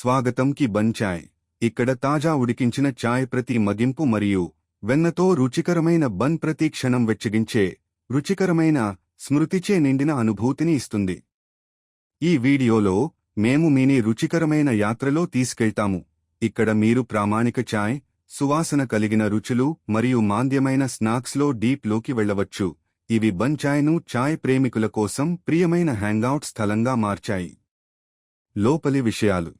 స్వాగతం కి బన్ చాయ్. ఇక్కడ తాజా ఉడికించిన చాయ్ ప్రతి మదింపు మరియు వెన్నతో రుచికరమైన బన్ ప్రతి క్షణం వెచ్చగించే రుచికరమైన స్మృతిచే నిండిన అనుభూతిని ఇస్తుంది. ఈ వీడియోలో మేము మీని రుచికరమైన యాత్రలో తీసుకెళ్తాము. ఇక్కడ మీరు ప్రామాణిక చాయ్, సువాసన కలిగిన రుచులు మరియు మాంద్యమైన స్నాక్స్లో డీప్ లోకి వెళ్లవచ్చు. ఇవి బన్ చాయ్ను చాయ్ ప్రేమికుల కోసం ప్రియమైన హ్యాంగౌట్ స్థలంగా మార్చాయి. లోపలి విషయాలు: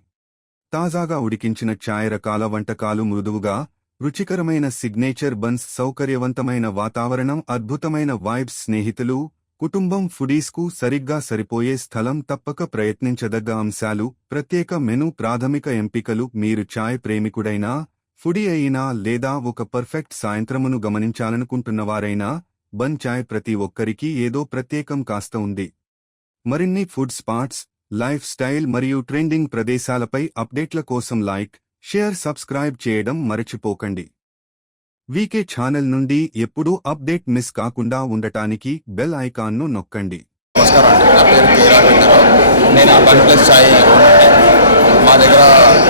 తాజాగా ఉడికించిన చాయ్, రకాల వంటకాలు, మృదువుగా రుచికరమైన సిగ్నేచర్ బన్స్, సౌకర్యవంతమైన వాతావరణం, అద్భుతమైన వైబ్స్. స్నేహితులు, కుటుంబం, ఫుడీస్కు సరిగ్గా సరిపోయే స్థలం. తప్పక ప్రయత్నించదగ్గ అంశాలు: ప్రత్యేక మెనూ, ప్రాథమిక ఎంపికలు. మీరు చాయ్ ప్రేమికుడైనా, ఫుడీ అయినా లేదా ఒక పర్ఫెక్ట్ సాయంత్రమును గమనించాలనుకుంటున్నవారైనా, బన్ చాయ్ ప్రతి ఒక్కరికి ఏదో ప్రత్యేకం కాస్త ఉంది. మరిన్ని ఫుడ్ స్పాట్స్, లైఫ్ స్టైల్ మరియు ట్రెండింగ్ ప్రదేశాలపై అప్డేట్ల కోసం లైక్, షేర్, సబ్స్క్రైబ్ చేయడం మరచిపోకండి. వీకే ఛానల్ నుండి ఎప్పుడూ అప్డేట్ మిస్ కాకుండా ఉండటానికి బెల్ ఐకాన్ను నొక్కండి. నమస్కారం అండి, నా పేరు కే రాఘవేంద్రరావు. నేను బన్ ప్లస్ చాయ్ ఓనర్. మా దగ్గర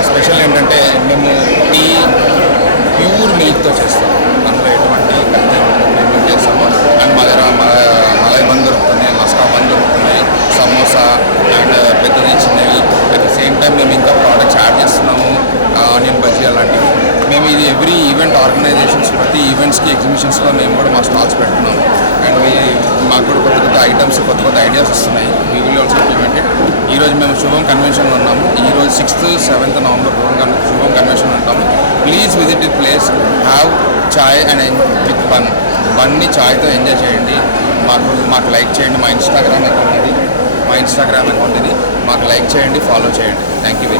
స్పెషల్ ఏంటంటే మేము టీ ప్యూర్ మిల్క్తో చేస్తాము. అందులో ఎటువంటి మేము చేస్తాము. అండ్ మా దగ్గర మలై బన్ దొరుకుతున్నాయి, మస్కా బన్ దొరుకుతున్నాయి, సమోసా అండ్ పెద్దది, చిన్నవి. అట్ ద సేమ్ టైం మేము ఇంకా ప్రోడక్ట్స్ యాడ్ చేస్తున్నాము, ఆనియన్ బజ్జీ అలాంటివి. మేము ఇది ఎవ్రీ ఈవెంట్ ఆర్గనైజేషన్స్, ప్రతి ఈవెంట్స్కి, ఎగ్జిబిషన్స్లో మేము కూడా మా స్టాల్స్ పెడుతున్నాము. అండ్ మాకు కూడా కొత్త కొత్త ఐటమ్స్, కొత్త కొత్త ఐడియాస్ వస్తున్నాయి. We will also implemented. ఈరోజు మేము శుభం కన్వెన్షన్లో ఉన్నాము. ఈరోజు 6th, 7th November Shubham convention ఉంటాము. Please visit the place, have chai and with bun. బన్ని చాయ్తో ఎంజాయ్ చేయండి. మాకు లైక్ చేయండి. మా ఇన్స్టాగ్రామ్ అకౌంట్ ఇది. మాకు లైక్ చేయండి, ఫాలో చేయండి. Thank you very much.